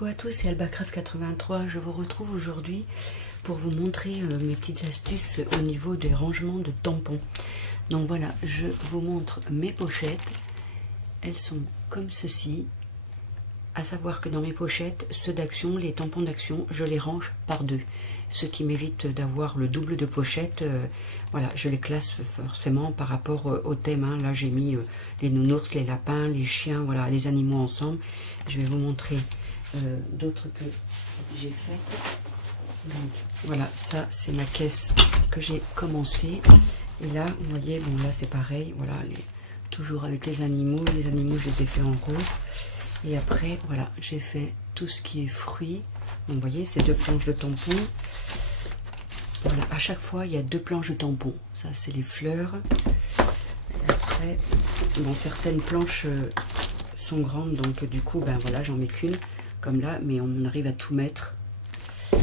Coucou à tous, c'est Albacraft83. Je vous retrouve aujourd'hui pour vous montrer mes petites astuces au niveau des rangements de tampons. Donc voilà, je vous montre mes pochettes. Elles sont comme ceci. À savoir que dans mes pochettes, ceux d'Action, les tampons d'Action, je les range par deux. Ce qui m'évite d'avoir le double de pochettes. Voilà, je les classe forcément par rapport au thème. Hein. Là, j'ai mis les nounours, les lapins, les chiens, voilà, les animaux ensemble. Je vais vous montrer d'autres que j'ai faites. Donc voilà, ça c'est ma caisse que j'ai commencé. Et là, vous voyez, bon là c'est pareil. Voilà, toujours avec les animaux. Les animaux, je les ai fait en rose. Et après, voilà, j'ai fait tout ce qui est fruits. Donc, vous voyez, c'est deux planches de tampons. Voilà, à chaque fois, il y a deux planches de tampons. Ça, c'est les fleurs. Et après, bon, certaines planches sont grandes, donc du coup, ben voilà, j'en mets qu'une, comme là, mais on arrive à tout mettre. Là,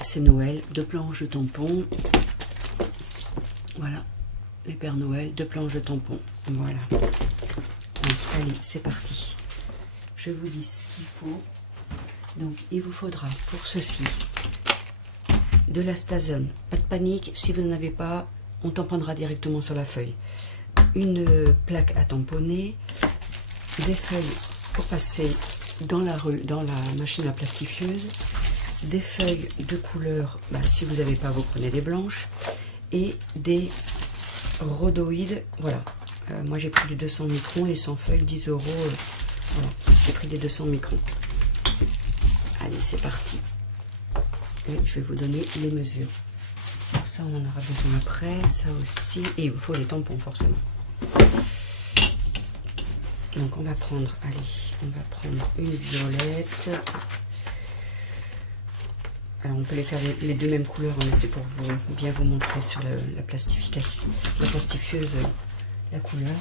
c'est Noël, deux planches de tampons. Voilà, les Pères Noël, deux planches de tampons. Voilà. Donc, allez, c'est parti. Je vous dis ce qu'il faut. Donc, il vous faudra pour ceci de la Stazone. Pas de panique, si vous n'en avez pas, on tamponnera directement sur la feuille. Une plaque à tamponner, des feuilles pour passer dans la machine à plastifieuse, des feuilles de couleur, si vous n'avez pas, vous prenez des blanches, et des rhodoïdes, voilà. Moi j'ai pris du 200 microns et 100 feuilles, 10 €. Voilà, j'ai pris des 200 microns. Allez, c'est parti. Et je vais vous donner les mesures. Ça, on en aura besoin après. Ça aussi. Et il vous faut les tampons, forcément. Donc, on va prendre, allez, on va prendre une violette. Alors, on peut les faire les deux mêmes couleurs, hein, mais c'est pour bien vous montrer sur la plastification, la plastifieuse, la couleur.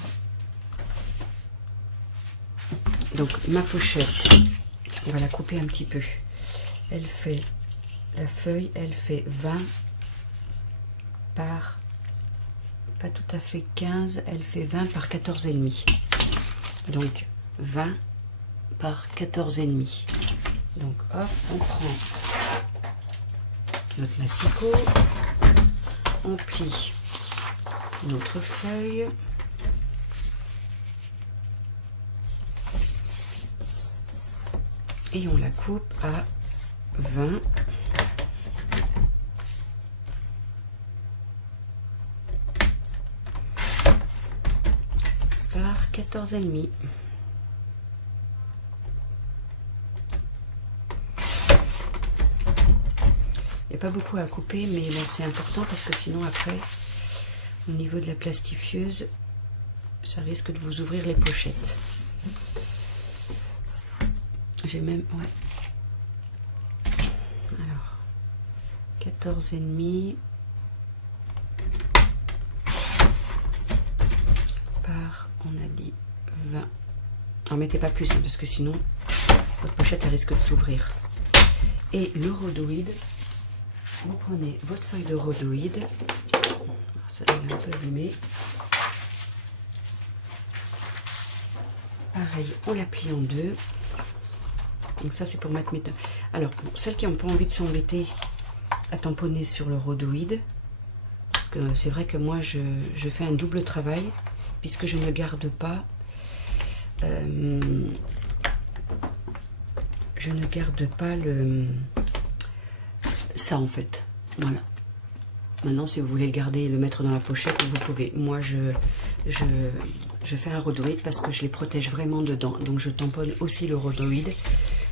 Donc ma pochette, on va la couper un petit peu. Elle fait, la feuille, elle fait 20 par, pas tout à fait 15, elle fait 20 par 14,5. Donc 20 par 14,5. Donc hop, on prend notre massicot, on plie notre feuille. Et on la coupe à 20 par 14,5. Il n'y a pas beaucoup à couper, mais bon, c'est important parce que sinon après, au niveau de la plastifieuse, ça risque de vous ouvrir les pochettes. J'ai même, ouais. Alors, 14,5 par, on a dit 20. N'en mettez pas plus, hein, parce que sinon, votre pochette elle risque de s'ouvrir. Et le rhodoïde, vous prenez votre feuille de rhodoïde. Ça est un peu abîmé. Pareil, on la plie en deux. Donc ça c'est pour mettre mes... Alors, pour celles qui n'ont pas envie de s'embêter à tamponner sur le rhodoïde, parce que c'est vrai que moi je fais un double travail, puisque je ne garde pas... je ne garde pas ça en fait. Voilà. Maintenant, si vous voulez le garder et le mettre dans la pochette, vous pouvez. Moi, je fais un rhodoïde parce que je les protège vraiment dedans. Donc, je tamponne aussi le rhodoïde.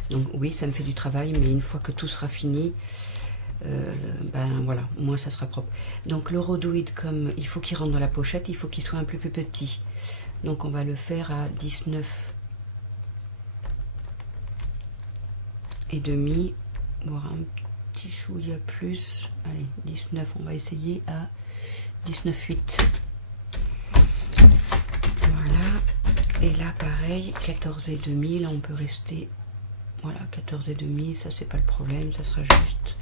Donc, oui, ça me fait du travail, mais une fois que tout sera fini, ben voilà, moi, ça sera propre. Donc, le rhodoïde, comme il faut qu'il rentre dans la pochette, il faut qu'il soit un peu plus petit. Donc, on va le faire à 19,5, voire un petit chouïa plus. Allez, 19, on va essayer à 19,8. Voilà. Et là, pareil, 14,5. Là, on peut rester... Voilà, 14,5, ça c'est pas le problème, ça sera juste.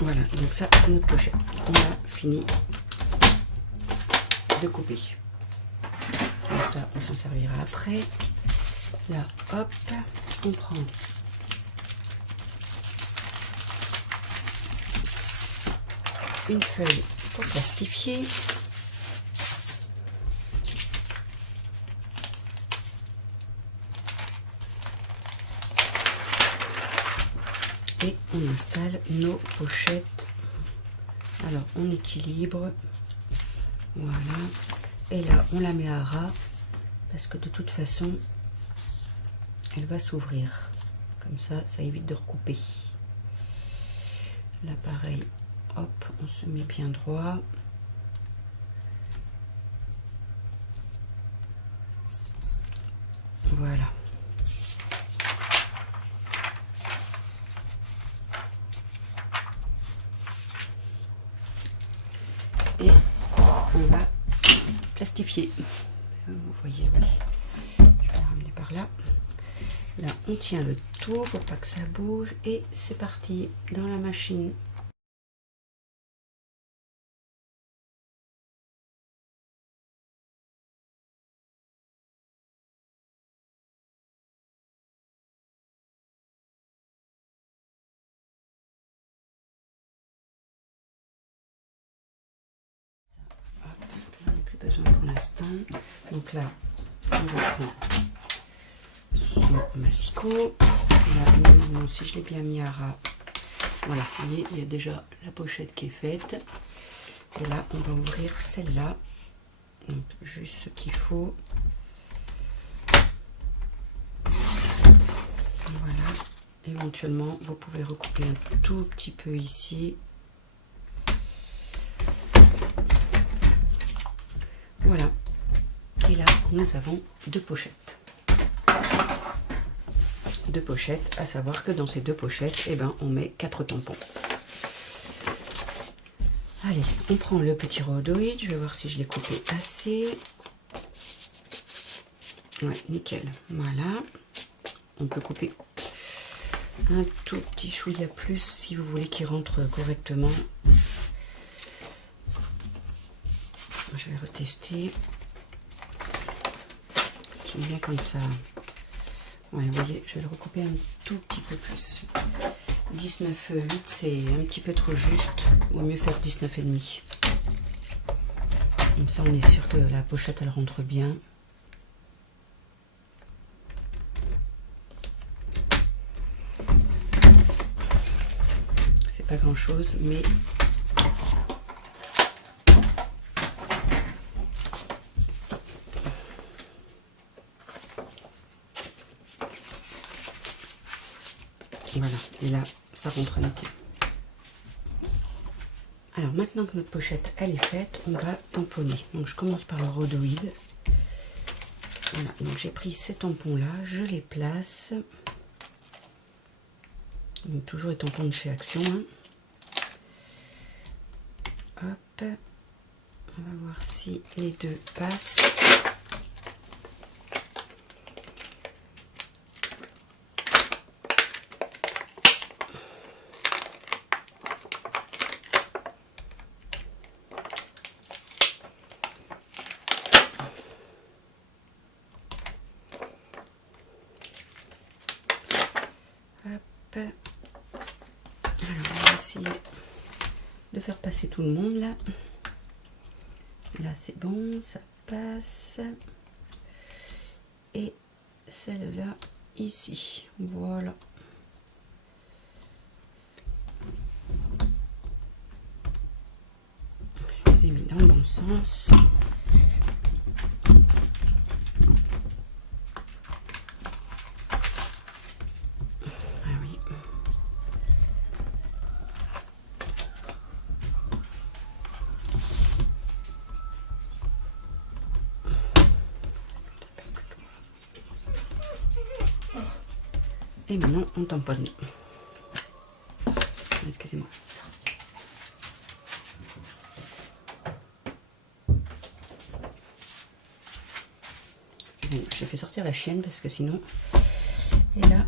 Voilà, donc ça c'est notre pochette. On a fini de couper. Comme ça, on s'en servira après. Là, hop, on prend une feuille pour plastifier. Et on installe nos pochettes. Alors on équilibre, voilà, et là on la met à ras parce que de toute façon elle va s'ouvrir, comme ça évite de recouper. Là pareil, hop, on se met bien droit. Voilà. Et on va plastifier. Vous voyez, oui. Je vais la ramener par là. Là, on tient le tout pour pas que ça bouge. Et c'est parti dans la machine. Plus besoin pour l'instant. Donc là, je prends son massicot. Là, normalement, si je l'ai bien mis à ras, voilà, vous voyez, il y a déjà la pochette qui est faite. Et là, on va ouvrir celle-là. Donc, juste ce qu'il faut. Voilà. Éventuellement, vous pouvez recouper un tout petit peu ici. Voilà. Et là, nous avons deux pochettes. Deux pochettes, à savoir que dans ces deux pochettes, eh ben, on met 4 tampons. Allez, on prend le petit rhodoïde. Je vais voir si je l'ai coupé assez. Ouais, nickel. Voilà. On peut couper un tout petit chouïa plus si vous voulez qu'il rentre correctement. Je vais retester. J'aime bien comme ça. Ouais, vous voyez, je vais le recouper un tout petit peu plus. 19,8, c'est un petit peu trop juste. Il vaut mieux faire 19,5. Comme ça, on est sûr que la pochette, elle rentre bien. C'est pas grand chose, mais voilà, et là, ça rentre nickel. Alors, maintenant que notre pochette, elle est faite, on va tamponner. Donc, je commence par le rhodoïde. Voilà, donc j'ai pris ces tampons-là, je les place. Donc, toujours les tampons de chez Action. Hein. Hop. On va voir si les deux passent. Alors, on va essayer de faire passer tout le monde là. Là, c'est bon, ça passe. Et celle-là, ici. Voilà. Je les ai mis dans le bon sens. Et maintenant, on tamponne. Excusez-moi. J'ai fait sortir la chienne parce que sinon... Et là...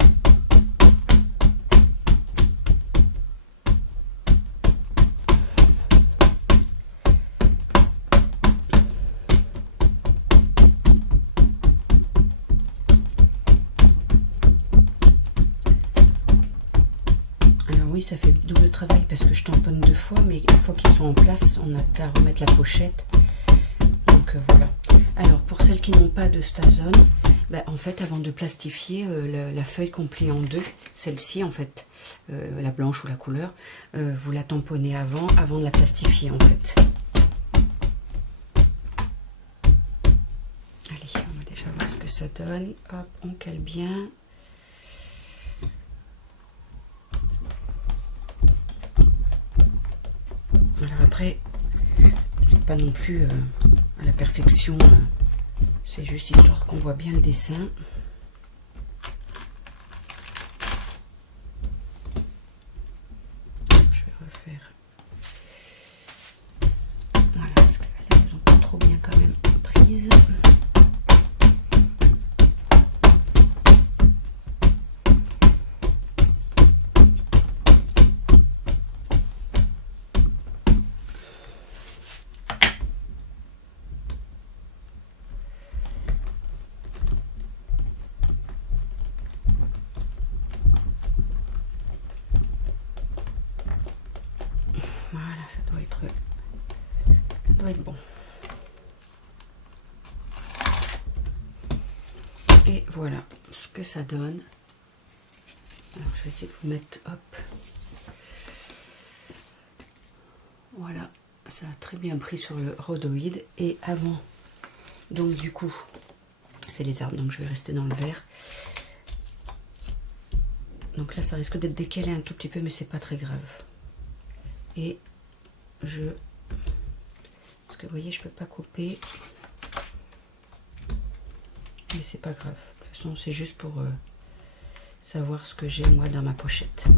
ça fait double travail parce que je tamponne 2 fois, mais une fois qu'ils sont en place, on n'a qu'à remettre la pochette. Donc voilà. Alors pour celles qui n'ont pas de Stazone, ben, en fait avant de plastifier la feuille qu'on plie en deux, celle-ci en fait, la blanche ou la couleur, vous la tamponnez avant de la plastifier en fait. Allez, on va déjà voir ce que ça donne. Hop, on cale bien. Alors après, c'est pas non plus à la perfection, c'est juste histoire qu'on voit bien le dessin. Je vais refaire. Voilà, parce qu'elles ont pas trop bien quand même prise. Voilà, ça doit être bon. Et voilà ce que ça donne. Alors je vais essayer de vous mettre, hop. Voilà, ça a très bien pris sur le rhodoïde. Et avant, donc du coup, c'est les arbres, donc je vais rester dans le vert. Donc là, ça risque d'être décalé un tout petit peu, mais c'est pas très grave. Et parce que vous voyez, je peux pas couper, mais c'est pas grave. De toute façon, c'est juste pour savoir ce que j'ai moi dans ma pochette.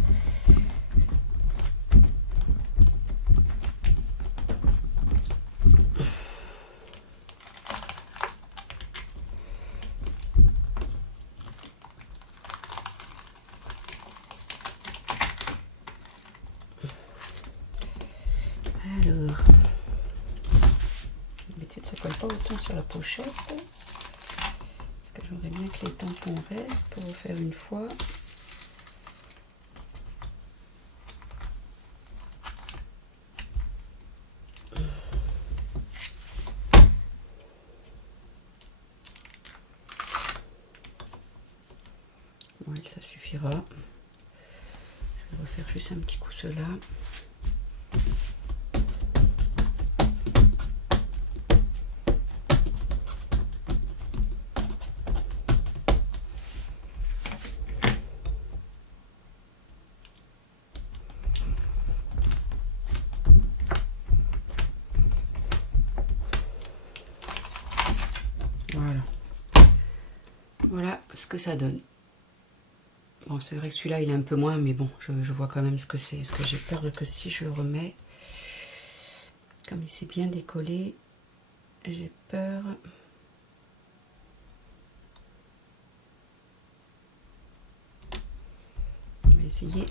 Alors, d'habitude ça colle pas autant sur la pochette, parce que j'aimerais bien que les tampons restent pour refaire une fois. Bon, ça suffira. Je vais refaire juste un petit coup cela. Voilà. Voilà ce que ça donne. Bon, c'est vrai que celui-là, il est un peu moins, mais bon, je vois quand même ce que c'est. Parce que j'ai peur que si je le remets, comme il s'est bien décollé, j'ai peur. On va essayer.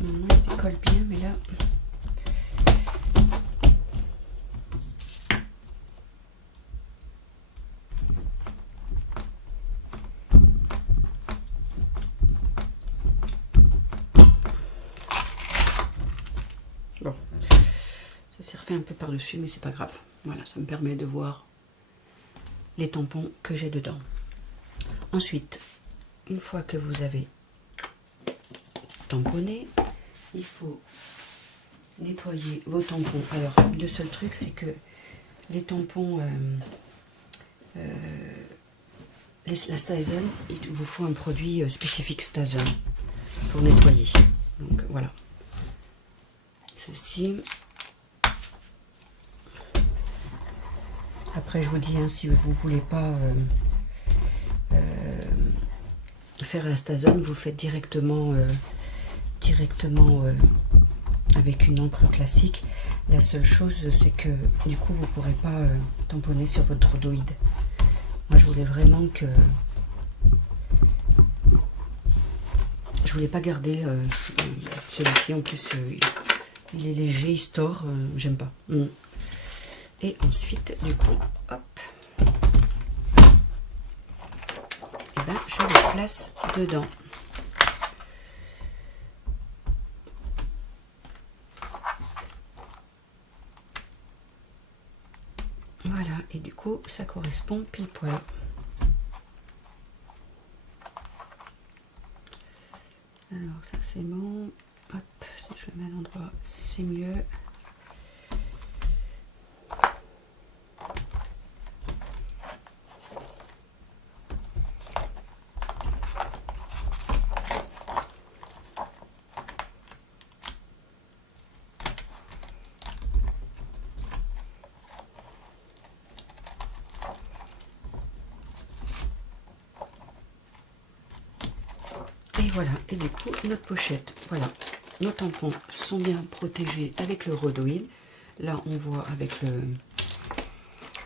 Normalement, il se décolle bien, mais là... Bon, ça s'est refait un peu par-dessus, mais c'est pas grave. Voilà, ça me permet de voir les tampons que j'ai dedans. Ensuite, une fois que vous avez tamponné, il faut nettoyer vos tampons. Alors, le seul truc, c'est que les tampons, la Stazone, il vous faut un produit spécifique Stazone pour nettoyer. Donc voilà. Ceci. Après, je vous dis, hein, si vous voulez pas faire la Stazone, vous faites directement avec une encre classique. La seule chose, c'est que du coup, vous ne pourrez pas tamponner sur votre rhodoïde. Moi, je voulais vraiment que... Je voulais pas garder celui-ci. En plus, Il est léger, il store, j'aime pas. Et ensuite, du coup, hop, et ben je le place dedans. Voilà, et du coup, ça correspond pile poil. Alors, ça c'est bon. Hop, si je le mets à l'endroit, c'est mieux. Et voilà, et du coup, notre pochette, voilà. Nos tampons sont bien protégés avec le rhodoïd. Là, on voit avec le...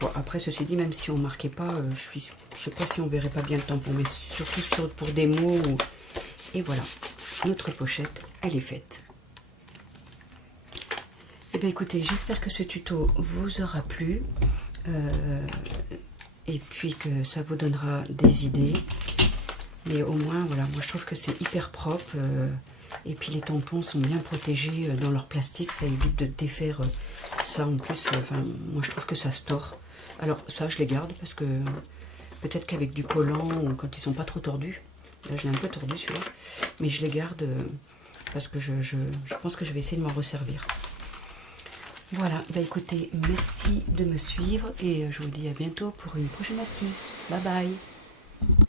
Bon, après, ceci dit, même si on ne marquait pas, je sais pas si on verrait pas bien le tampon, mais surtout pour des mots. Et voilà, notre pochette, elle est faite. Et bien écoutez, j'espère que ce tuto vous aura plu. Et puis que ça vous donnera des idées. Mais au moins, voilà, moi je trouve que c'est hyper propre. Et puis les tampons sont bien protégés dans leur plastique. Ça évite de défaire ça en plus. Enfin, moi je trouve que ça store. Alors ça, je les garde parce que peut-être qu'avec du collant ou quand ils sont pas trop tordus. Là, je l'ai un peu tordu celui-là. Mais je les garde parce que je pense que je vais essayer de m'en resservir. Voilà, bah écoutez, merci de me suivre et je vous dis à bientôt pour une prochaine astuce. Bye bye!